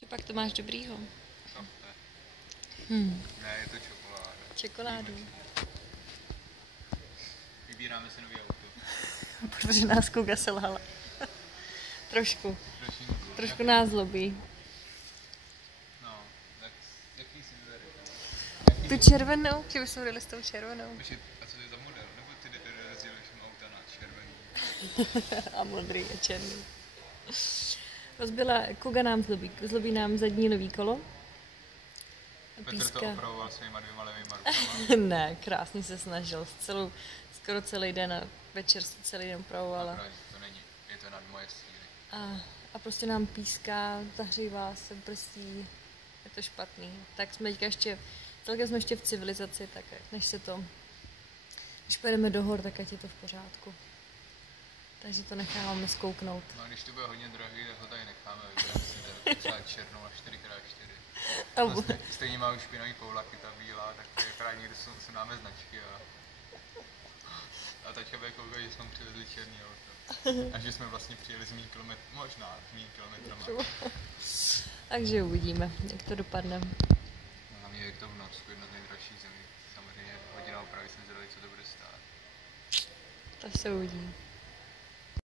Že pak to máš dobrýho. Kafe. Ne, je to čokoláda. Čokoládu. Vybíráme si nový auto. Protože nás Kuga selhala. Trošku nás zlobí. No, tak jaký si vybereš? Tu červenou, že bychom jeli s tou červenou. A co to je za model? Nebo ty rozdělíš auta na červený? A modrý a černý. Kuga nám zlobí nám zadní levý kolo. Petr to opravoval svýma 2 levýma rukama. Ne, krásně se snažil. Skoro celý den a večer se celý den opravovala. To není, je to nad moje síly. A prostě nám píská, zahřívá se, brzdí. Je to špatný. Tak jsme teďka ještě v civilizaci, tak když pojedeme do hor, tak ať je to v pořádku. Takže to necháváme zkouknout. No a když to bude hodně drahý, tak ho tady necháme, vybereme si třeba černou na 4x4. Vlastně stejně má už špinavý poulaky, ta bílá, tak to je právě někde jsou náme značky a taťka bude koukat, že jsme přivezli černý auto. A že jsme vlastně přijeli z možná z kilometrama. Takže uvidíme, jak to dopadne. Hlavně je to v Norsku jedna z nejdražších zemí. Samozřejmě hodina opravy jsme zvedali, co to bude stát. To se uvidí.